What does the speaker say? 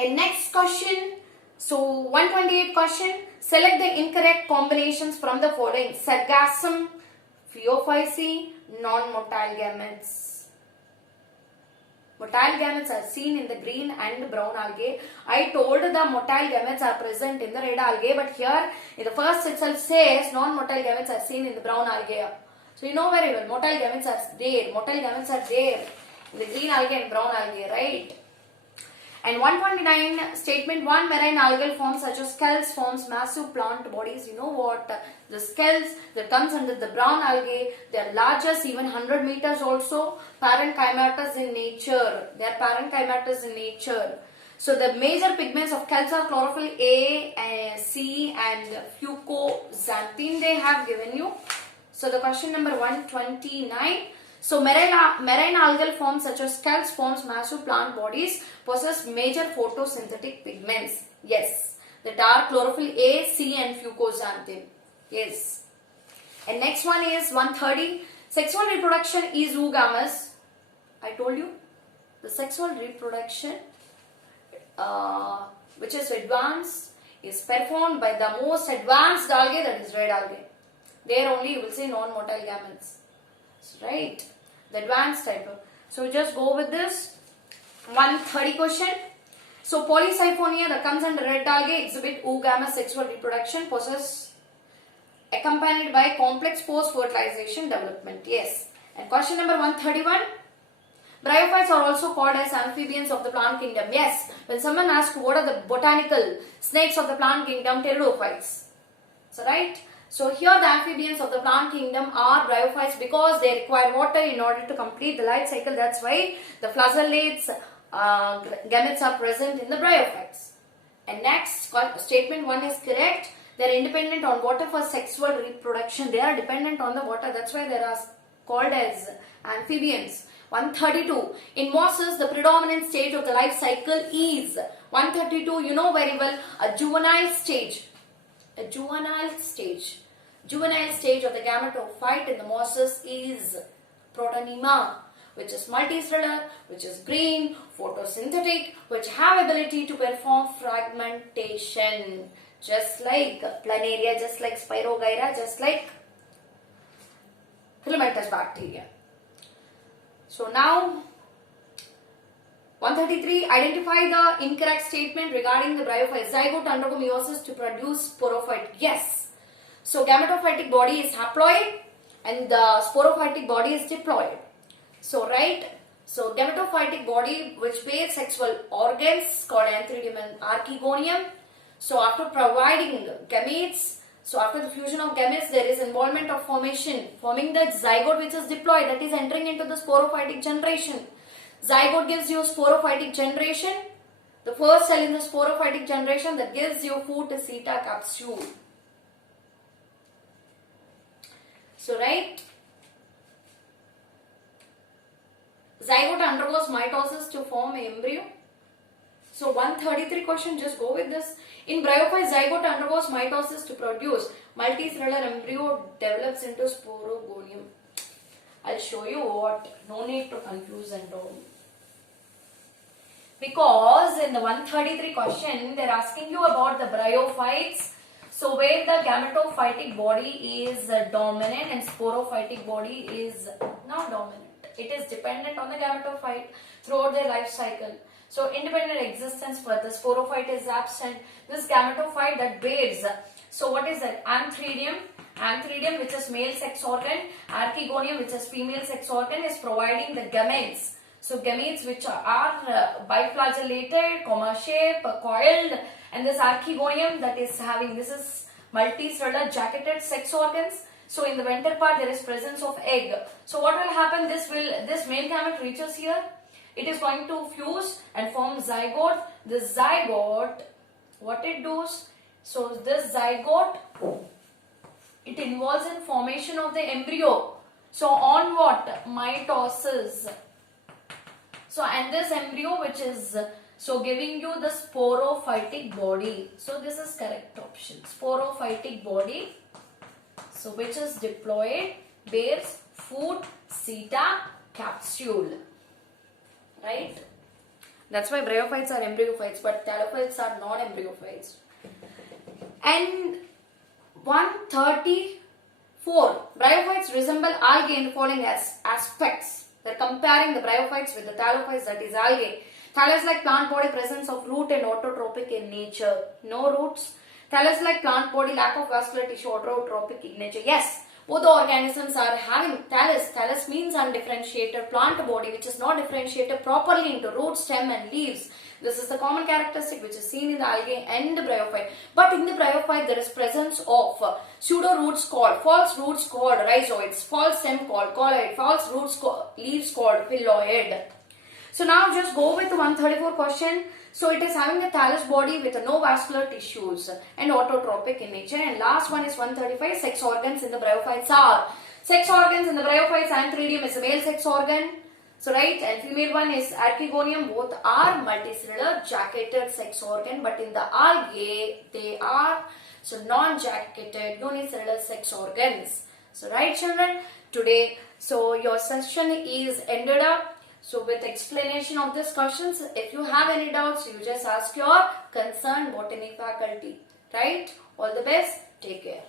And next question. So 128 question. Select the incorrect combinations from the following: sargassum, phaeophyce, non-motile gametes. Motile gametes are seen in the green and brown algae. I told the motile gametes are present in the red algae, but here in the first itself says non-motile gametes are seen in the brown algae. So you know very well, motile gametes are there. Motile gametes are there in the green algae and brown algae, right? And 129, statement 1, marine algal forms such as scales forms massive plant bodies. You know what? The scales that comes under the brown algae, they are largest, even 100 meters also. Parenchymatous in nature. They are parenchymatous in nature. So the major pigments of scales are chlorophyll A, C and fucoxanthin they have given you. So the question number 129. So marine algal forms such as scales forms massive plant bodies possess major photosynthetic pigments. Yes. The dark chlorophyll A, C and fucoxanthin. Yes. And next one is 130. Sexual reproduction is oogamous. I told you. The sexual reproduction which is advanced is performed by the most advanced algae, that is red algae. There only you will see non-motile gametes. Right, the advanced type. So just go with this 130 question. So Polysiphonia that comes under red algae exhibit oogamous sexual reproduction, possess accompanied by complex post-fertilization development. Yes. And question number 131. Bryophytes are also called as amphibians of the plant kingdom. Yes. When someone asks what are the botanical snakes of the plant kingdom, pteridophytes. So right. So here the amphibians of the plant kingdom are bryophytes because they require water in order to complete the life cycle. That's why the flagellates gametes are present in the bryophytes. And next, statement 1 is correct. They are independent on water for sexual reproduction. They are dependent on the water. That's why they are called as amphibians. 132. In mosses, the predominant stage of the life cycle is 132. You know very well, a juvenile stage. A juvenile stage of the gametophyte in the mosses is protonema, which is multicellular, which is green, photosynthetic, which have ability to perform fragmentation, just like planaria, just like Spirogyra, just like filamentous bacteria. So now 133. Identify the incorrect statement regarding the bryophyte. Zygote undergo meiosis to produce sporophyte. Yes. So gametophytic body is haploid and the sporophytic body is diploid. So right. So gametophytic body which bears sexual organs called antheridium and archegonium. So after providing gametes, so after the fusion of gametes, there is involvement of forming the zygote which is diploid, that is entering into the sporophytic generation. Zygote gives you sporophytic generation. The first cell in the sporophytic generation that gives you food is Zeta capsule. So right. Zygote undergoes mitosis to form embryo. So 133 question, just go with this. In bryophyte, zygote undergoes mitosis to produce multicellular embryo, develops into sporogonium. I'll show you what. No need to confuse and all. Because in the 133 question, they're asking you about the bryophytes. So where the gametophytic body is dominant and sporophytic body is not dominant. It is dependent on the gametophyte throughout their life cycle. So independent existence for the sporophyte is absent. This gametophyte that bears, so what is that? Antheridium which is male sex organ, archegonium which is female sex organ is providing the gametes. So gametes which are biflagellated, comma shape, coiled, and this archegonium that is having, this is multicellular jacketed sex organs. So in the venter part there is presence of egg. So what will happen? This male gamete reaches here. It is going to fuse and form zygote. This zygote, what it does? So this zygote, it involves in formation of the embryo. So on what? Mitosis. So and this embryo which is so giving you the sporophytic body. So this is correct option. Sporophytic body. So which is diploid, bears food, Zeta capsule. Right? That's why bryophytes are embryophytes, but thallophytes are non-embryophytes. And 134. Bryophytes resemble algae in the following aspects. They're comparing the bryophytes with the thallophytes, that is algae. Thallus-like plant body, presence of root and autotrophic in nature. No roots. Thallus-like plant body, lack of vascular tissue, autotrophic in nature. Yes, both the organisms are having thallus. Thallus means undifferentiated plant body, which is not differentiated properly into root, stem and leaves. This is the common characteristic which is seen in the algae and the bryophyte. But in the bryophyte, there is presence of pseudo roots called, false roots called rhizoids, false stem called colloid, false roots leaves called phylloid. So now just go with the 134 question. So it is having a thallus body with no vascular tissues and autotrophic in nature. And last one is 135. Sex organs in the bryophytes are. Sex organs in the bryophytes, antheridium is a male sex organ. So right, and female one is archegonium. Both are multicellular jacketed sex organ, but in the algae they are so non-jacketed unicellular sex organs. So right, children, today so your session is ended up. So with explanation of these questions, if you have any doubts, you just ask your concerned botany faculty. Right? All the best. Take care.